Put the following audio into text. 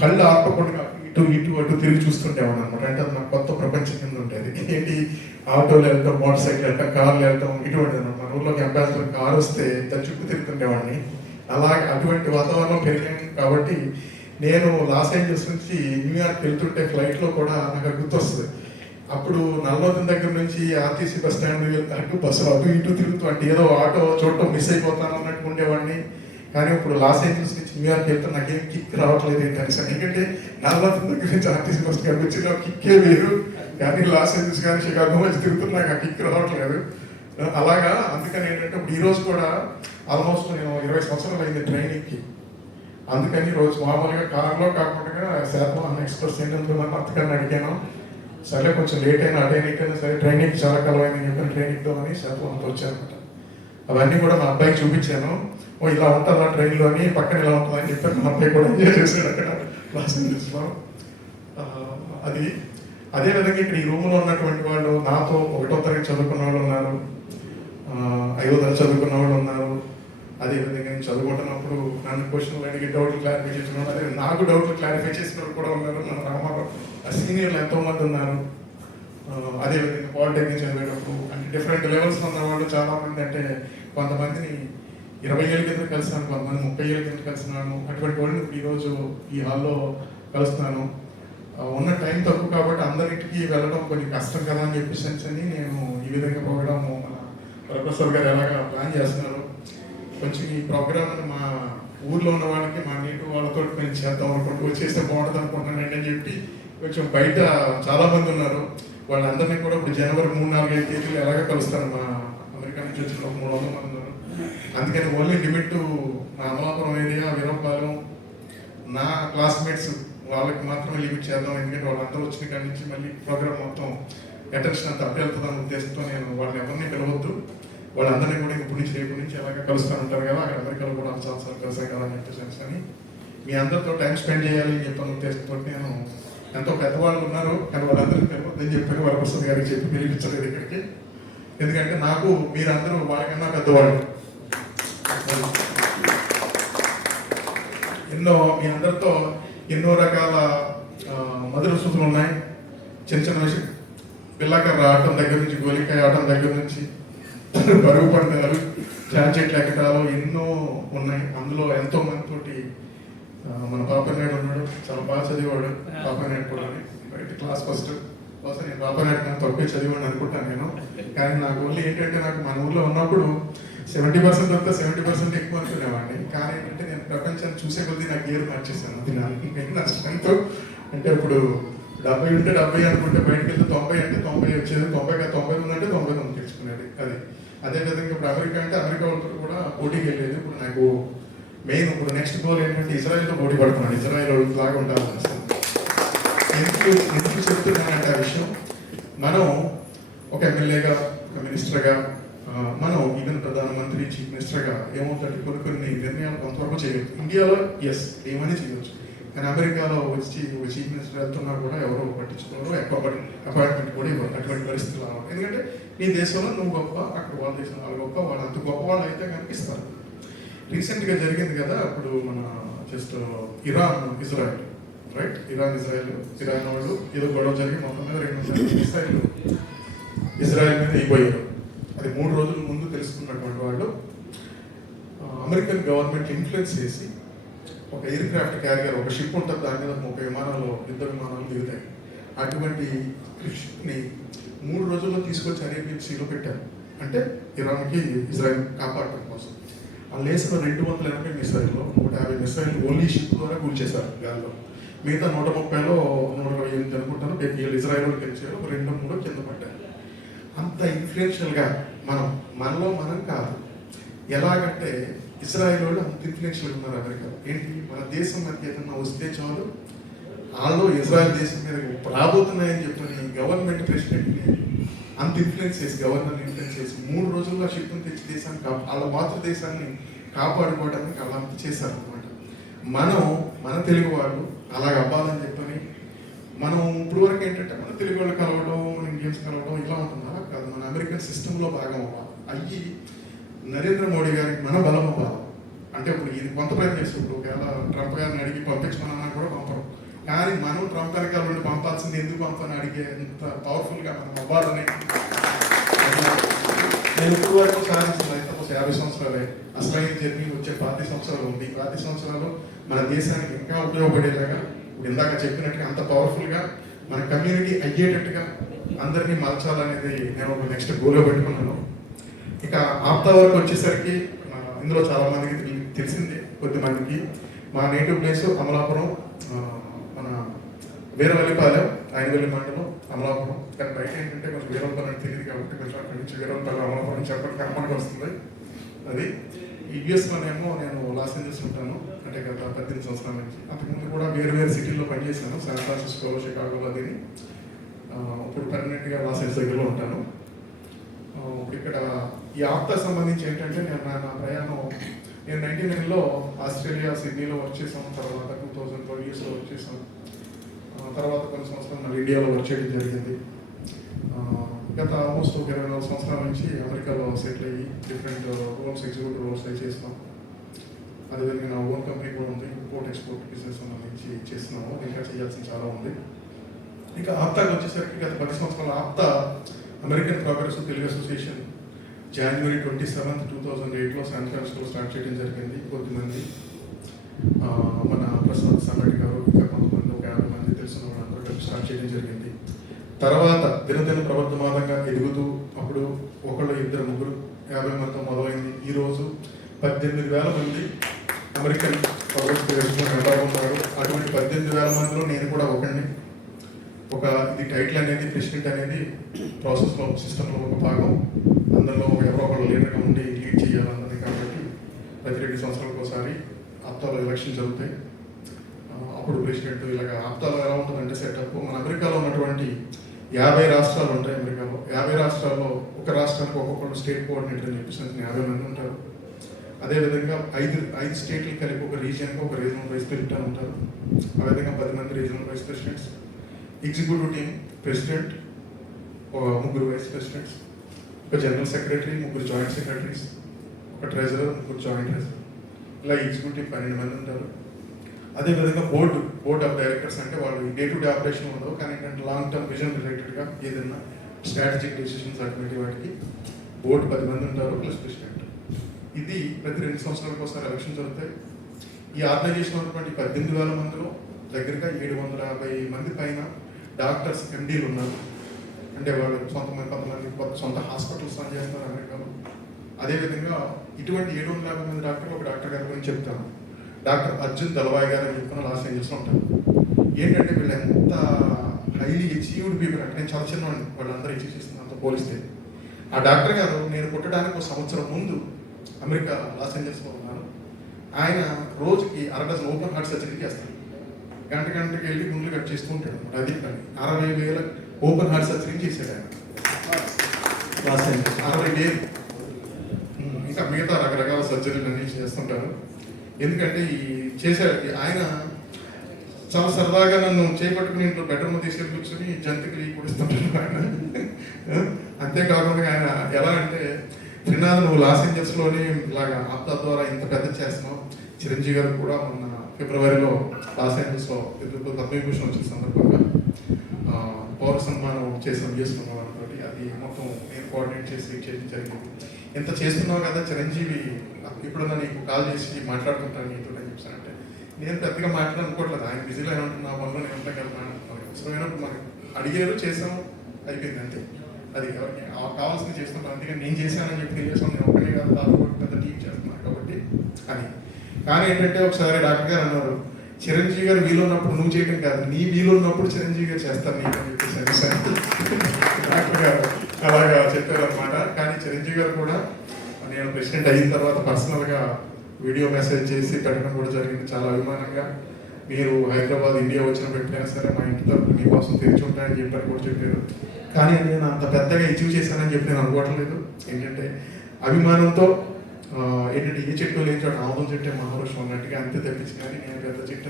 కళ్ళు ఆపకుండా ఇటు ఇటు అటు తిరిగి చూస్తుండేవాడు అనమాట. అంటే అది నాకు కొత్త ప్రపంచం కింద ఉంటుంది. ఏంటి ఆటోలు వెళ్ళటం, మోటార్ సైకిల్ వెళ్ళటం, కార్లు వెళ్ళటం ఇటువంటి అనమాట. మన ఊళ్ళోకి అంబాసిడర్ కారు వస్తే దాని చుట్టూ తిరుగుతుండేవాడిని. అలాగే అటువంటి వాతావరణం పెరిగాను కాబట్టి నేను లాస్ ఏంజల్స్ నుంచి న్యూయార్క్ వెళ్తుంటే ఫ్లైట్లో కూడా నాకు గుర్తొస్తుంది. అప్పుడు నల్లవరం దగ్గర నుంచి ఆర్టీసీ బస్ స్టాండ్ అటు బస్సులు అటు ఇటు తిరుగుతూ అంటే ఏదో ఆటో చూడటం మిస్ అయిపోతాను అన్నట్టు ఉండేవాడిని. కానీ ఇప్పుడు లాస్ ఏంజల్స్ నుంచి న్యూయార్క్ వెళ్తే నాకేం కిక్ రావట్లేదు ఏంటని. ఎందుకంటే నల్లవరం దగ్గర నుంచి ఆర్టీసీ బస్ స్టాండ్ వచ్చిన కిక్కే వేరు, కానీ లాస్ ఏంజల్స్ కానీ షికాగో మధ్య తిరుగుతున్నా నాకు ఆ కిక్ రావట్లేదు. అలాగా అందుకని ఏంటంటే ఇప్పుడు ఈరోజు కూడా ఆల్మోస్ట్ నేను 20 సంవత్సరాలు అయింది ట్రైనింగ్కి. అందుకని రోజు మామూలుగా కార్లో కాకుండా శాతవాహన ఎక్స్ప్రెస్ ఏంటంటే అంతకన్నా అడిగాను. సరే కొంచెం లేట్ అయినా అటైనా సరే ట్రైనింగ్ చాలా కాలం అయిందని చెప్పి ట్రైనింగ్తోని శాతవాహనతో వచ్చానమాట. అవన్నీ కూడా మా అబ్బాయికి చూపించాను. ఓ ఇలా ఉంటుందా ట్రైన్లో అని, పక్కన ఇలా ఉంటుందని చెప్పి మా అబ్బాయి కూడా ఎంజాయ్ చేశాడు అక్కడ లాస్ ఏంజల్స్లో. అది అదేవిధంగా ఇక్కడ ఈ రూమ్లో ఉన్నటువంటి వాళ్ళు నాతో 1వ తరగతి చదువుకున్న వాళ్ళు ఉన్నారు, 5వ తరగతి చదువుకున్న వాళ్ళు ఉన్నారు. అదేవిధంగా నేను చదువుకుంటున్నప్పుడు నన్ను క్వశ్చన్లు అడిగి డౌట్లు క్లారిఫై చేసిన వాళ్ళు, అదే నాకు డౌట్లు క్లారిఫై చేసిన వాళ్ళు కూడా ఉన్నారు. మన రామారావు సీనియర్లు ఎంతోమంది ఉన్నారు. అదేవిధంగా పాలిటెక్నిక్ చదివేటప్పుడు అంటే డిఫరెంట్ లెవెల్స్ ఉన్న వాళ్ళు చాలామంది, అంటే కొంతమందిని 20 ఏళ్ళ కింద కలిసినాను, కొంతమంది 30 ఏళ్ళ కింద కలిసినాను. అటువంటి వాళ్ళని ఈరోజు ఈ హాల్లో కలుస్తున్నాను. ఉన్న టైం తక్కువ కాబట్టి అందరికి వెళ్ళడం కొంచెం కష్టం కదా అని చెప్పేసి నేను ఈ విధంగా ప్రోగ్రాము మన ప్రొఫెసర్ గారు ఎలాగా ప్లాన్ చేస్తున్నారు. కొంచెం ఈ ప్రోగ్రామ్ మా ఊర్లో ఉన్న వాళ్ళకి మా నీటి వాళ్ళతో నేను చేద్దాం అనుకుంటూ వచ్చేస్తే బాగుంటుంది అనుకుంటున్నానండి అని చెప్పి కొంచెం బయట చాలామంది ఉన్నారు. వాళ్ళందరినీ కూడా ఇప్పుడు జనవరి 3-4 తేదీలు ఎలాగ కలుస్తాను. మా అమెరికా నుంచి వచ్చిన 300 మంది ఉన్నారు. అందుకని ఓన్లీ లిమిట్ నా అమలాపురం ఏరియా, వీరపాలెం, నా క్లాస్మేట్స్ వాళ్ళకి మాత్రమే లిమిట్ చేద్దాం. ఎందుకంటే వాళ్ళందరూ వచ్చిన కాడి నుంచి మళ్ళీ ప్రోగ్రామ్ మొత్తం అటెన్షన్ అంతా అప్పు వెళ్తుందన్న ఉద్దేశంతో నేను వాళ్ళని ఎవరిని పిలవద్దు. వాళ్ళందరినీ కూడా ఇప్పుడు నుంచి రేపు నుంచి అలాగే కలుస్తూ ఉంటారు కదా, అక్కడ అమెరికాలో కూడా సంవత్సరాలు కలిసాయి కదా అని చెప్పేసి అని మీ అందరితో టైం స్పెండ్ చేయాలి అని చెప్పిన ఉద్దేశంతో నేను ఎంతో పెద్దవాళ్ళు ఉన్నారు కానీ వాళ్ళందరికీ పిలవద్దని చెప్పి వరప్రసాద్ గారికి చెప్పి పిలిపించలేదు ఇక్కడికి. ఎందుకంటే నాకు మీరందరూ వాళ్ళకన్నా పెద్దవాళ్ళు. మీ అందరితో ఎన్నో రకాల మధుర సూచనలు ఉన్నాయి. చిన్న చిన్న విషయం, పిల్లకర్ర ఆటం దగ్గర నుంచి, గోలికాయ ఆటం దగ్గర నుంచి, బరువు పండుగలు, జాకెట్లు ఎక్కడాలు ఎన్నో ఉన్నాయి. అందులో ఎంతో మందితోటి మన పాపనాయుడు ఉన్నాడు, చాలా బాగా చదివాడు. పాపనాయుడు కూడా క్లాస్ ఫస్ట్ నేను పాపనాయుడు కానీ తక్కువ చదివాడు అనుకుంటాను నేను. కానీ నాకు ఓన్లీ ఏంటంటే నాకు మన ఊర్లో ఉన్నప్పుడు 70% అంతా 70% ఎక్కువ అనుకునేవాడిని. కానీ ఏంటంటే నేను ప్రపంచాన్ని చూసే కొద్దీ నాకు గేర్ మార్చేసాను. అది నా స్ట్రెంత్. అంటే ఇప్పుడు 70 ఉంటే 70 అనుకుంటే బయటకు వెళ్తే 90 అంటే 90 వచ్చేది, 90 ఉందంటే 90 తెచ్చుకునేది. అది అదేవిధంగా ఇప్పుడు అమెరికా అంటే అమెరికా వాళ్ళతో కూడా పోటీకి వెళ్ళేది. ఇప్పుడు నాకు మెయిన్ ఇప్పుడు నెక్స్ట్ గోల్ ఏంటంటే ఇజ్రాయెల్తో పోటీ పడుతున్నాను. ఇజ్రాయెల్ లాగా ఉండాలని అసలు ఎందుకు చెప్తున్నానంటే ఆ విషయం, మనం ఒక ఎమ్మెల్యేగా, ఒక మినిస్టర్గా, మనం ఈవెన్ ప్రధానమంత్రి, చీఫ్ మినిస్టర్గా ఏమవుతుందంటే కొన్ని నిర్ణయాలు కొంతవరకు చేయవచ్చు. ఇండియాలో ఏమని చేయవచ్చు, కానీ అమెరికాలో వచ్చి చీఫ్ మినిస్టర్ వెళ్తున్నా కూడా ఎవరో పట్టించుకోరు, అపాయింట్మెంట్ కూడా ఇవ్వరు. అటువంటి పరిస్థితులు రావాలి. ఎందుకంటే నీ దేశంలో నువ్వు గొప్ప, అక్కడ వాళ్ళ దేశంలో వాళ్ళు గొప్ప, వాళ్ళు అంత గొప్ప వాళ్ళు అయితే కనిపిస్తారు. రీసెంట్గా జరిగింది కదా ఇప్పుడు మన just Iran Israel, right? Iran వాళ్ళు ఏదో గొడవ జరిగి మొత్తం మీద 2 మిసైళ్ళు ఇజ్రాయెల్ మీద అయిపోయారు. అది 3 రోజుల ముందు తెలుసుకున్నటువంటి వాళ్ళు అమెరికన్ గవర్నమెంట్ ఇన్ఫ్లుయెన్స్ చేసి ఒక ఎయిర్ క్రాఫ్ట్ క్యారియర్, ఒక షిప్ ఉంటుంది, దాని మీద 30 యుద్ధ విమానాలు దిగుతాయి. అటువంటి షిప్ని 3 రోజుల్లో తీసుకొచ్చి అరేబియన్ సీలో పెట్టారు. అంటే ఇరాన్కి ఇజ్రాయెల్ కాపాడటం కోసం. ఆ లేసిన 280 మిసైల్లో 150 మిసైళ్ళు ఓన్లీ షిప్ ద్వారా కూల్చేశారు గాల్లో. మిగతా 130లో 128 అనుకుంటాను ఇజ్రాయెల్ వాళ్ళు గెలిచారు, 2-3 కింద పడ్డారు. అంత ఇన్ఫ్లుయెన్షియల్గా మనలో మనం కాదు. ఎలాగంటే ఇజ్రాయెల్ వాళ్ళు అంత ఇన్ఫ్లుయెన్షియల్ ఉన్నారు అమెరికాలో. ఏంటి, మన దేశం మనకి ఏదన్నా వస్తే చాలు వాళ్ళు ఇజ్రాయెల్ దేశం మీద రాబోతున్నాయని చెప్పని గవర్నమెంట్ ప్రెసిడెంట్ని అంత ఇన్ఫ్లుయెన్స్ చేసి, గవర్నర్ని ఇన్ఫ్లుయెన్స్ చేసి 3 రోజుల్లో షిప్ని తెచ్చి దేశాన్ని వాళ్ళ మాతృదేశాన్ని కాపాడుకోవడానికి అలా అంత చేశారనమాట. మన తెలుగు వాళ్ళు అలాగ అవ్వాలని చెప్పని మనం ఇప్పుడు వరకు ఏంటంటే మన తెలుగు వాళ్ళు కలవడం, ఇండియన్స్ కలవడం ఇలా ఉంటుంది. అలా కాదు, మన అమెరికన్ సిస్టంలో భాగం అవ్వాలి. అయ్యి నరేంద్ర మోడీ గారికి మన బలం అవ్వాలి. అంటే అంటే ఇప్పుడు ఇది కొంత ప్రయత్నం చేసి ఇప్పుడు ఒకవేళ ట్రంప్ గారిని అడిగి పంపించమన్నా కూడా పంపరు. కానీ మనం ట్రంప్ వెనకాల నుండి పంపాల్సింది ఎందుకు పంపని అడిగే అంత పవర్ఫుల్గా మనం అవ్వాలని నేను ఇప్పుడు వరకు సాధించిన అయితే 50 సంవత్సరాలే. అసలైన జర్నీ వచ్చే 40 సంవత్సరాలు ఉంది. 40 సంవత్సరాలు మన దేశానికి ఇంకా ఉపయోగపడేలాగా ఇప్పుడు ఇందాక చెప్పినట్టుగా అంత పవర్ఫుల్గా మన కమ్యూనిటీ అయ్యేటట్టుగా అందరినీ మలచాలనేది నేను ఒక నెక్స్ట్ గోల్గా పెట్టుకున్నాను. ఇక ఆప్తా వరకు వచ్చేసరికి ఇందులో చాలా మందికి తెలిసిందే, కొద్దిమందికి మా నేటివ్ ప్లేస్ అమలాపురం, మన వీరవల్లిపాలెం, ఆయనవల్లి మండలం అమలాపురం. కానీ బయట ఏంటంటే కొంచెం వీరవల్లిపాలెం అని తెలియదు కాబట్టి కొంచెం అక్కడి నుంచి వీరవల్లిపాలెం అమలాపురం చెప్పడం కర్మకి వస్తుంది. అది ఈ యూఎస్లోనేమో నేను లాస్ ఏంజల్స్ ఉంటాను, అంటే గత 18 సంవత్సరాల నుంచి. అంతకుముందు కూడా వేరు వేరు సిటీల్లో పనిచేశాను, శాన్ ఫ్రాన్సిస్కో, షికాగోలో. అది ఇప్పుడు పర్మనెంట్గా లాస్ ఏంజల్స్ దగ్గరలో ఉంటాను. ఇప్పుడు ఇక్కడ ఈ ఆప్తా సంబంధించి ఏంటంటే నేను నా ప్రయాణం నేను 99లో ఆస్ట్రేలియా సిడ్నీలో వర్క్ చేసాను. తర్వాత 2012 యూఎస్లో వర్క్ చేసాను. తర్వాత కొన్ని సంవత్సరాలు మన ఇండియాలో వర్క్ చేయడం జరిగింది. గత ఆల్మోస్ట్ ఒక 24 సంవత్సరాల నుంచి అమెరికాలో సెటిల్ అయ్యి డిఫరెంట్ రోల్స్, ఎగ్జిక్యూటివ్ రోల్స్ అవి చేస్తున్నాం. అదేవిధంగా నా ఓన్ కంపెనీ కూడా ఉంది, ఇంపోర్ట్ ఎక్స్పోర్ట్ బిజినెస్ సంబంధించి చేస్తున్నాము. ఇంకా చేయాల్సింది చాలా ఉంది. ఇంకా ఆప్తాకి వచ్చేసరికి గత 10 సంవత్సరాల APTA American Progressive Telugu Association January 27, 2008లో శాన్ ఫ్రాన్సిస్కోలో స్టార్ట్ చేయడం జరిగింది. కొద్దిమంది మన ప్రసాద్ సంగటి గారు, ఇంకా కొంతమంది ఒక 50 మంది తెలిసిన వాళ్ళందరూ కలిసి స్టార్ట్ చేయడం జరిగింది. తర్వాత దినదిన ప్రవర్ధమానంగా ఎదుగుతూ అప్పుడు ఒకళ్ళు, ఇద్దరు, ముగ్గురు, 50 మందితో మొదలైంది. ఈరోజు 18,000 మంది అమెరికన్ ప్రోగ్రెసివ్ మెంబర్ ఉన్నారు. అటువంటి 18,000 మందిలో నేను కూడా ఒకడిని. ఇది టైటిల్ అనేది, ప్రెసిడెంట్ అనేది ప్రాసెస్లో, సిస్టంలో ఒక భాగం. అందులో ఎవరో ఒకళ్ళు లీడర్గా ఉండి లీడ్ చేయాలన్నది. కాబట్టి ప్రతి 2 సంవత్సరాలకు ఒకసారి ఆప్తాలో ఎలక్షన్ జరుగుతాయి. అప్పుడు ప్రెసిడెంట్ ఇలాగ ఆప్తాలో ఎలా ఉంటుందంటే సెటప్, మన అమెరికాలో ఉన్నటువంటి 50 రాష్ట్రాలు ఉంటాయి. అమెరికాలో 50 రాష్ట్రాల్లో ఒక రాష్ట్రానికి ఒక్కొక్కరు స్టేట్ కోఆర్డినేటర్ అని చెప్పేసి 50 మంది ఉంటారు. అదేవిధంగా 5 స్టేట్లు కలిపి ఒక రీజియన్కి ఒక రీజనల్ వైస్ ప్రెసిడెంట్ అని ఉంటారు. ఆ విధంగా 10 మంది regional vice presidents, executive team, president, 3 vice presidents, ఒక జనరల్ సెక్రటరీ, 3 జాయింట్ సెక్రటరీస్, ఒక ట్రెజరర్, 3 జాయింట్ ట్రెజరర్, ఇలా ఎగ్జిక్యూటివ్ 12 మంది ఉంటారు. అదేవిధంగా బోర్డ్ ఆఫ్ డైరెక్టర్స్ అంటే వాళ్ళు డే టు డే ఆపరేషన్ ఉండవు, కానీ ఏంటంటే లాంగ్ టర్మ్ విజన్ రిలేటెడ్గా ఏదైనా స్ట్రాటజిక్ డెసిషన్స్ అటువంటి వాటికి బోర్డు 10 మంది ఉంటారు, ప్లస్ ప్రెసిడెంట్. ఇది ప్రతి 2 సంవత్సరాలకు ఒకసారి ఎలక్షన్ జరుగుతాయి. ఈ ఆర్గనైజేషన్ ఉన్నటువంటి 18,000 మందిలో దగ్గరగా 750 మంది పైన డాక్టర్స్, ఎండీలు ఉన్నారు. అంటే వాళ్ళు కొంతమంది సొంత హాస్పిటల్స్ రన్ చేస్తారు అమెరికాలో. అదేవిధంగా ఇటువంటి 750 మంది డాక్టర్లు ఒక డాక్టర్ గారి గురించి చెప్తాను. డాక్టర్ అర్జున్ దళవాయ్ గారు అని చెప్పుకున్న లాస్ ఏంజల్స్లో ఉంటారు. ఏంటంటే వీళ్ళు ఎంత హైలీ అచీవ్డ్ పీపుల్ అంటే, నేను చాలా చిన్నవాడిని వాళ్ళందరూ అచీవ్ చేస్తున్న అంత పోలిస్తే. ఆ డాక్టర్ గారు నేను పుట్టడానికి 1 సంవత్సరం ముందు అమెరికా లాస్ ఏంజల్స్లో ఉన్నారు. ఆయన రోజుకి 60 డజన్ ఓపెన్ హార్ట్ సర్జరీ చేస్తారు. గంటకి వెళ్ళి గుండెలు కట్ చేస్తూ ఉంటాడు. అది పని 60,000 ఓపెన్ హార్ట్ సర్జరీ చేశాడు ఆయన లాస్ ఏంజల్స్. 60,000. ఇంకా మిగతా రకరకాల సర్జరీలు అన్నీ చేస్తుంటారు. ఎందుకంటే ఈ చేశాడు ఆయన చాలా సరదాగా నన్ను చేపట్టుకుని ఇంట్లో బెడ్రూమ్ తీసుకెళ్ళి కూర్చొని జంతికలు కుడిస్తుంటాడు ఆయన. అంతేకాకుండా ఆయన ఎలా అంటే, త్రినాథ్ నువ్వు లాస్ ఏంజల్స్లోనే ఇలాగా ఆప్తా ద్వారా ఇంత పెద్ద చేస్తున్నావు. చిరంజీవి గారు కూడా మొన్న ఫిబ్రవరిలో లాస్ ఏంజల్స్లో పద్మవిభూషణ్ వచ్చిన సందర్భంగా పౌర సన్మానం చేసుకున్న వాళ్ళతో అది మొత్తం నేను కోఆర్డినేట్ చేసి చేయడం జరిగింది. ఎంత చేస్తున్నావు కదా చిరంజీవి, ఇప్పుడున్నా నీకు కాల్ చేసి మాట్లాడుకుంటాను నీతో అని చెప్పానంటే, నేను పెద్దగా మాట్లాడనుకోవట్లేదు, ఆయన బిజీలో ఏమంటున్నా పనులు నేను ఉంటాను కదా అవసరమైనప్పుడు మనకి అడిగారు, చేసాము, అయిపోయింది అంతే. అది ఎవరికి కావాల్సింది చేస్తుంటాను. అందుకని నేను చేశానని చెప్పి తెలియజేసాను. నేను ఒకనే కాదు, దాదాపు పెద్ద టీం చేస్తున్నాను కాబట్టి అని. కానీ ఏంటంటే ఒకసారి డాక్టర్ గారు అన్నారు, చిరంజీవి గారు వీలు ఉన్నప్పుడు నువ్వు చేయడం కాదు, నీ వీలు ఉన్నప్పుడు చిరంజీవి గారు చేస్తారు నీకు అని చెప్పేసి డాక్టర్ గారు అలాగా చెప్పారు అనమాట. కానీ చిరంజీవి గారు కూడా నేను ప్రెసిడెంట్ అయిన తర్వాత పర్సనల్గా వీడియో మెసేజ్ చేసి పెట్టడం కూడా జరిగింది. చాలా అభిమానంగా, మీరు హైదరాబాద్, ఇండియా వచ్చినప్పుడు ఎప్పుడైనా సరే మా ఇంటి తరపున మీకోసం తెరిచి ఉంటాయని చెప్పని కూడా చెప్పారు. కానీ నేను అంత పెద్దగా అచీవ్ చేశానని చెప్పి నేను అనుకోవట్లేదు. ఏంటంటే అభిమానంతో ఏంటంటే ఏ చెట్టు లేని చోట ఆముదం చెట్టే మహావృక్షం అన్నట్టుగా అంతే తప్పించి, కానీ నేను పెద్ద చెట్టు